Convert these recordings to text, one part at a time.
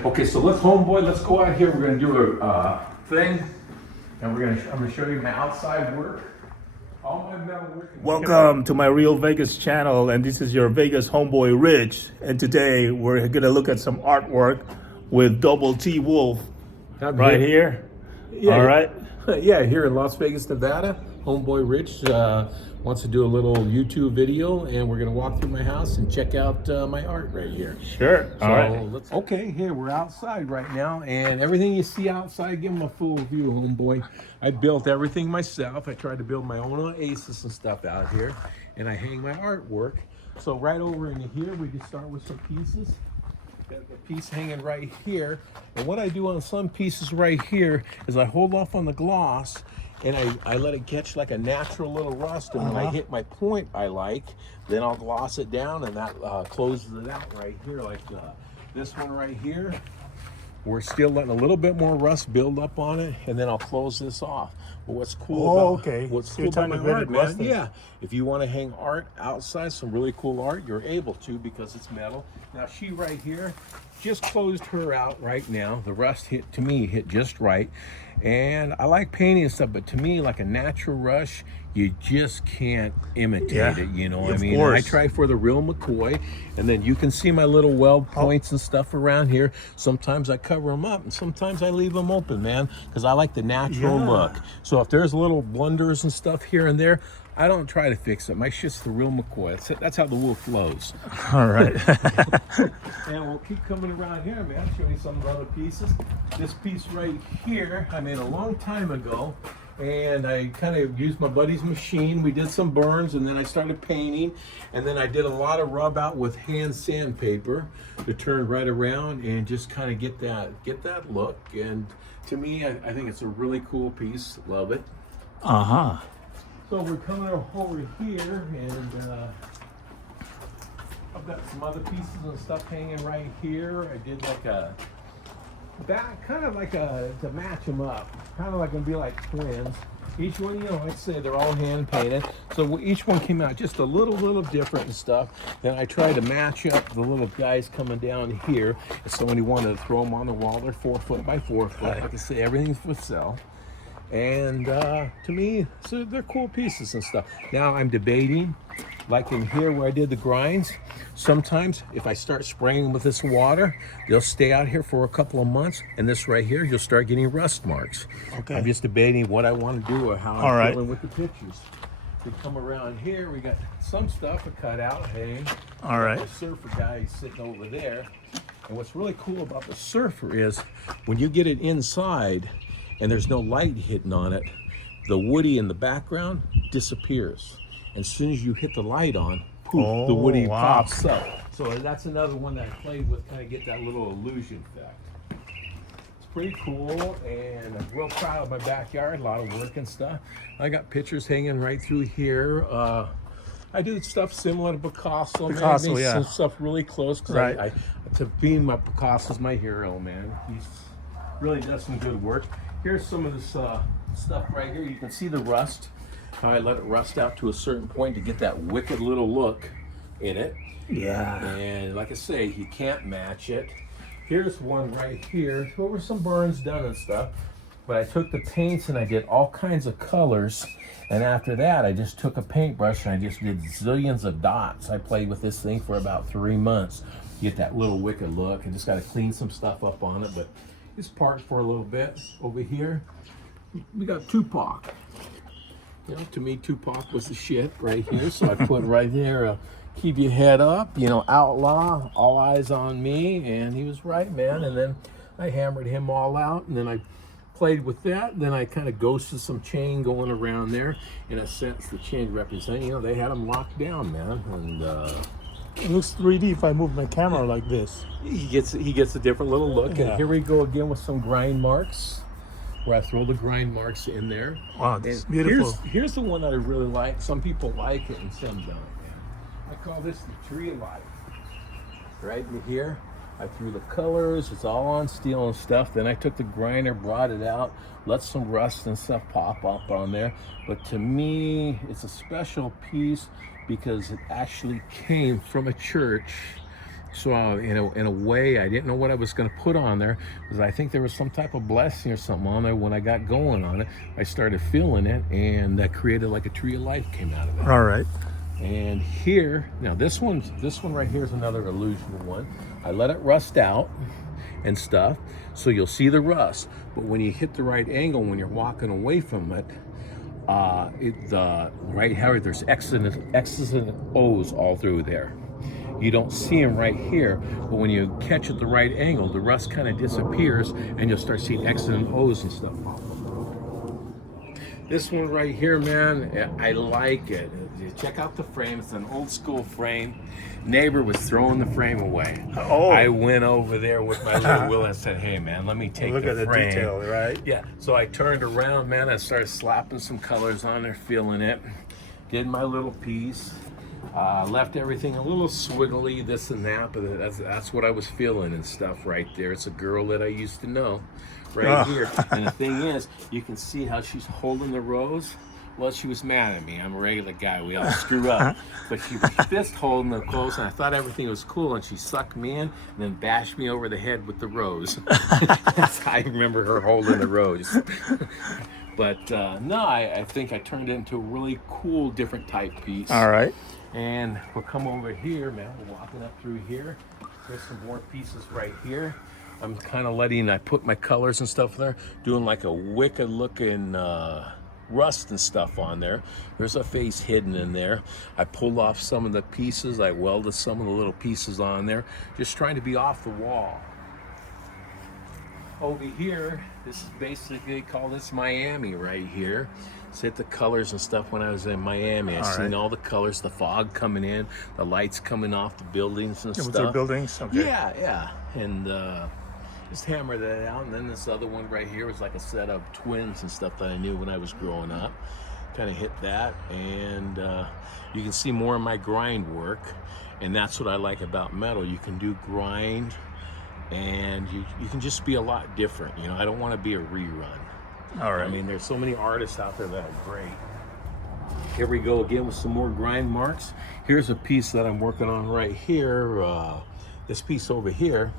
Okay, so let's go out here. We're gonna do a thing, and I'm gonna show you my outside work. All my metal work. Welcome to my Real Vegas channel, and this is your Vegas homeboy Rich. And today we're gonna look at some artwork with Double T Wolf right here. Yeah, All right. yeah, here in Las Vegas, Nevada. Homeboy Rich wants to do a little YouTube video, and we're gonna walk through my house and check out my art right here. Sure. All right. Okay, here we're outside right now, and everything you see outside, give them a full view, homeboy. I built everything myself. I tried to build my own oasis and stuff out here, and I hang my artwork. So right over in here, we can start with some pieces. Got the piece hanging right here, and what I do on some pieces right here is I hold off on the gloss, and I let it catch like a natural little rust, and when I hit my point I like, then I'll gloss it down, and that closes it out right here, like this one right here. We're still letting a little bit more rust build up on it, and then I'll close this off. But what's cool what's cool about my art, man, yeah, if you want to hang art outside, some really cool art, you're able to, because it's metal. Now she right here, just closed her out right now. The rust hit just right. And I like painting and stuff, but to me, like a natural rush, you just can't imitate it, you know what I mean? And I try for the real McCoy, and then you can see my little weld points and stuff around here. Sometimes I cover them up, and sometimes I leave them open, man, because I like the natural look. So if there's little blunders and stuff here and there, I don't try to fix it. My shit's the real McCoy. That's how the wool flows. All right. And we'll keep coming around here, man. Show you some of the other pieces. This piece right here, I made a long time ago, and I kind of used my buddy's machine. We did some burns, and then I started painting, and then I did a lot of rub out with hand sandpaper to turn right around and just kind of get that look. And to me, I think it's a really cool piece. Love it. So we're coming over here, and I've got some other pieces and stuff hanging right here. I did like a back, kind of like to match them up, kind of like gonna be like twins. Each one, you know, I'd say they're all hand painted, so each one came out just a little different and stuff. Then I tried to match up the little guys coming down here. If somebody wanted to throw them on the wall, they're 4 foot by 4 foot. Like I say, everything's for sale. And to me, so they're cool pieces and stuff. Now I'm debating, like in here where I did the grinds, sometimes if I start spraying them with this water, they'll stay out here for a couple of months, and this right here, you'll start getting rust marks. Okay. I'm just debating what I want to do or how I'm feeling with the pictures. We come around here, we got some stuff to cut out. Hey, the surfer guy sitting over there. And what's really cool about the surfer is when you get it inside, and there's no light hitting on it, the woody in the background disappears. And as soon as you hit the light on, poof, the woody pops up. So that's another one that I played with, kind of get that little illusion effect. It's pretty cool, and I'm real proud of my backyard, a lot of work and stuff. I got pictures hanging right through here. I do stuff similar to Picasso, man. Some stuff really close, because to me, my Picasso's my hero, man. He's really does some good work. Here's some of this stuff right here. You can see the rust. How I let it rust out to a certain point to get that wicked little look in it. Yeah. And like I say, you can't match it. Here's one right here. There were some burns done and stuff. But I took the paints and I did all kinds of colors. And after that, I just took a paintbrush and I just did zillions of dots. I played with this thing for about 3 months. Get that little wicked look. I just got to clean some stuff up on it. But it's parked for a little bit. Over here, we got Tupac. You know, to me, Tupac was the shit right here. So I put right there, keep your head up, you know, outlaw, all eyes on me. And he was right, man. And then I hammered him all out. And then I played with that. Then I kind of ghosted some chain going around there. In a sense, the chain representing, you know, they had him locked down, man. And it looks 3D if I move my camera like this. He gets a different little look. And here we go again with some grind marks, where I throw the grind marks in there. Wow, that's beautiful. Here's the one that I really like. Some people like it and some don't. I call this the tree of life. Right in here, I threw the colors. It's all on steel and stuff. Then I took the grinder, brought it out, let some rust and stuff pop up on there. But to me, it's a special piece because it actually came from a church So in a way, I didn't know what I was going to put on there, because I think there was some type of blessing or something on there. When I got going on it, I started feeling it, and that created like a tree of life came out of it. All right. And here, now this one right here is another illusion one. I let it rust out and stuff, so you'll see the rust. But when you hit the right angle, when you're walking away from it, right here, there's X's and O's all through there. You don't see them right here, but when you catch at the right angle, the rust kind of disappears, and you'll start seeing X's and O's and stuff. This one right here, man, I like it. Check out the frame. It's an old school frame. Neighbor was throwing the frame away. Oh. I went over there with my little wheel and said, hey, man, let me take Look the at the frame. detail, right? Yeah, so I turned around, man. I started slapping some colors on there, feeling it. Did my little piece. Left everything a little swiggly, this and that, but that's what I was feeling and stuff right there. It's a girl that I used to know right here. And the thing is, you can see how she's holding the rose. Well, she was mad at me. I'm a regular guy. We all screw up. But she was fist holding the clothes, and I thought everything was cool, and she sucked me in and then bashed me over the head with the rose. That's how I remember her holding the rose. But no, I think I turned it into a really cool, different type piece. All right. And we'll come over here, man. We're walking up through here. There's some more pieces right here. I'm kind of I put my colors and stuff there, doing like a wicked looking rust and stuff on there. There's a face hidden in there. I pulled off some of the pieces. I welded some of the little pieces on there, just trying to be off the wall. Over here, this is basically called Miami right here. See the colors and stuff when I was in Miami. I seen all the colors, the fog coming in, the lights coming off the buildings and stuff. Was there buildings? Okay. Yeah. And just hammered that out. And then this other one right here was like a set of twins and stuff that I knew when I was growing up. Kind of hit that. And you can see more of my grind work. And that's what I like about metal. You can do grind, and you can just be a lot different. You know, I don't want to be a rerun. All right. I mean, there's so many artists out there that are great. Here we go again with some more grind marks. Here's a piece that I'm working on right here. This piece over here,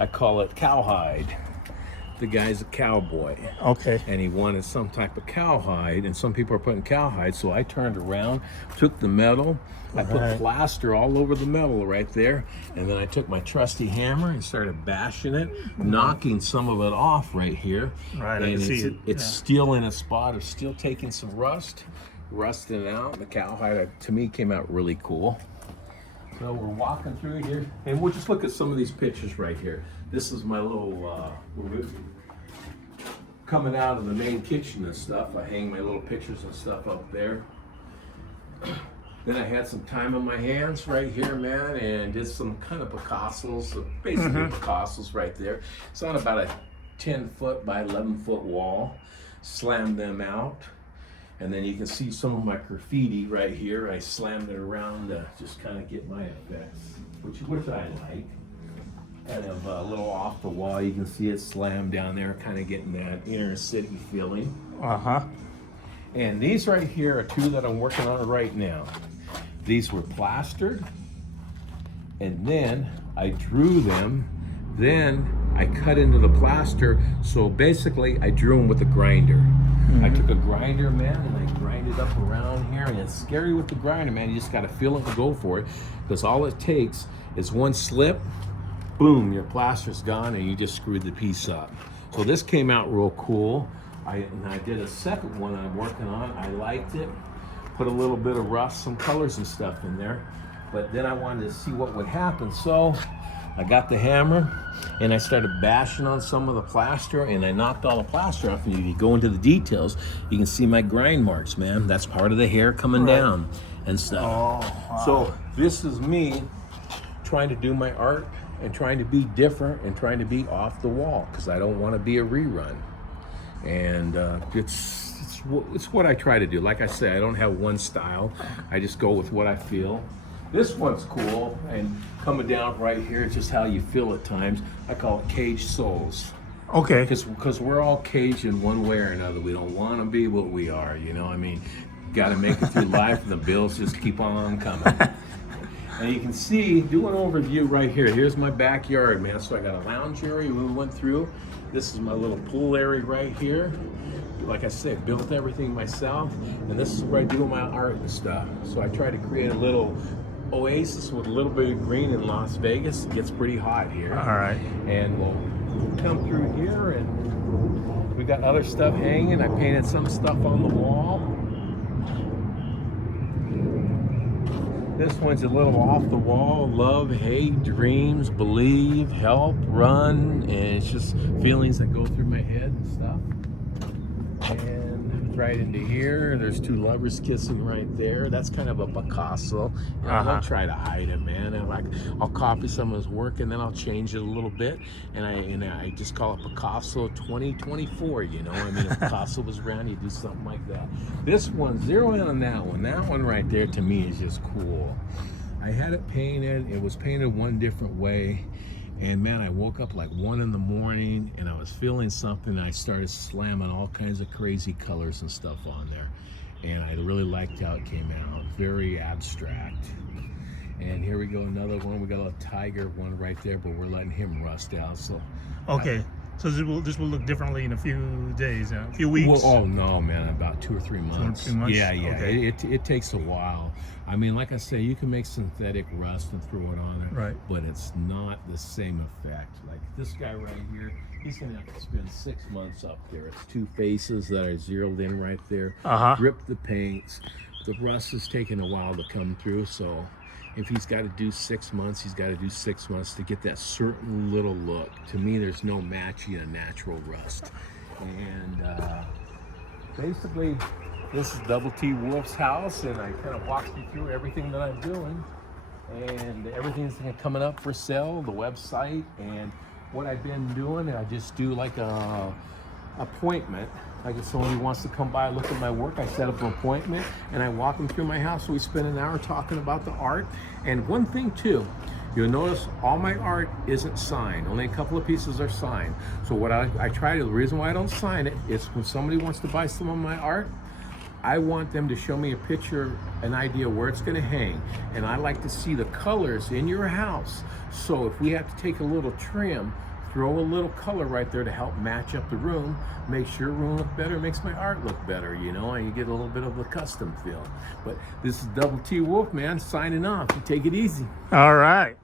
I call it cowhide. The guy's a cowboy. Okay. And he wanted some type of cowhide, and some people are putting cowhide, so I turned around, took the metal, I put plaster all over the metal right there, and then I took my trusty hammer and started bashing it, knocking some of it off right here. Right, and I can see it. It's still in a spot of still taking some rusting it out. The cowhide, to me, came out really cool. So we're walking through here, and we'll just look at some of these pictures right here. This is my little coming out of the main kitchen and stuff. I hang my little pictures and stuff up there. Then I had some time on my hands right here, man, and did some kind of Picassos, basically Picassos right there. It's on about a 10-foot by 11-foot wall. Slammed them out. And then you can see some of my graffiti right here. I slammed it around to just kind of get my effects, which I like. Kind of a little off the wall. You can see it slammed down there, kind of getting that inner city feeling. And these right here are two that I'm working on right now. These were plastered, and then I drew them. Then I cut into the plaster. So basically, I drew them with a grinder. I took a grinder, man, and I grinded up around here. And it's scary with the grinder, man. You just got to feel it and go for it, because all it takes is one slip. Boom, your plaster's gone, and you just screwed the piece up. So this came out real cool. I did a second one I'm working on. I liked it. Put a little bit of rust, some colors and stuff in there. But then I wanted to see what would happen. So I got the hammer, and I started bashing on some of the plaster, and I knocked all the plaster off. And if you go into the details, you can see my grind marks, man. That's part of the hair coming down and stuff. Oh, wow. So this is me trying to do my art and trying to be different and trying to be off the wall, because I don't want to be a rerun. And it's what I try to do. Like I say, I don't have one style. I just go with what I feel. This one's cool, and coming down right here, just how you feel at times. I call it caged souls. Okay. Because we're all caged in one way or another. We don't want to be what we are, you know. I mean, got to make it through life, and the bills just keep on coming. And you can see, do an overview right here. Here's my backyard, man. So I got a lounge area we went through. This is my little pool area right here. Like I said, built everything myself. And this is where I do my art and stuff. So I try to create a little oasis with a little bit of green in Las Vegas. It gets pretty hot here. All right. And we'll come through here, and we got other stuff hanging. I painted some stuff on the wall. This one's a little off the wall. Love, hate, dreams, believe, help, run, and it's just feelings that go through my head and stuff. And right into here, there's two lovers kissing right there. That's kind of a Picasso. You know, I don't try to hide it, man. I'll copy someone's work and then I'll change it a little bit, and I just call it Picasso 2024. You know, I mean, if Picasso was around, you do something like that. This one, zero in on that one. That one right there to me is just cool. I had it painted. It was painted one different way. And man, I woke up like 1 in the morning and I was feeling something, and I started slamming all kinds of crazy colors and stuff on there. And I really liked how it came out. Very abstract. And here we go, another one. We got a tiger one right there, but we're letting him rust out. So Okay. So this will look differently in a few days, a few weeks. Well, oh no, man, about 2 or 3 months. 2 or 3 months? Yeah. Okay. It takes a while. I mean, like I say, you can make synthetic rust and throw it on there, Right. but it's not the same effect. Like this guy right here, he's gonna have to spend 6 months up there. It's 2 faces that are zeroed in right there. Drip the paints. The rust is taking a while to come through, so if he's got to do 6 months, he's got to do 6 months to get that certain little look. To me, there's no matching a natural rust. And basically, this is Double T Wolf's house, and I kind of walked you through everything that I'm doing. And everything's coming up for sale, the website, and what I've been doing. I just do like a appointment. Like if somebody wants to come by, look at my work, I set up an appointment and I walk them through my house. So we spend an hour talking about the art. And one thing too, you'll notice all my art isn't signed. Only a couple of pieces are signed. So what I try to, the reason why I don't sign it is when somebody wants to buy some of my art, I want them to show me a picture, an idea where it's going to hang. And I like to see the colors in your house. So if we have to take a little trim, throw a little color right there to help match up the room, make sure your room look better, makes my art look better, you know, and you get a little bit of the custom feel. But this is Double T Wolf, man, signing off. You take it easy. All right.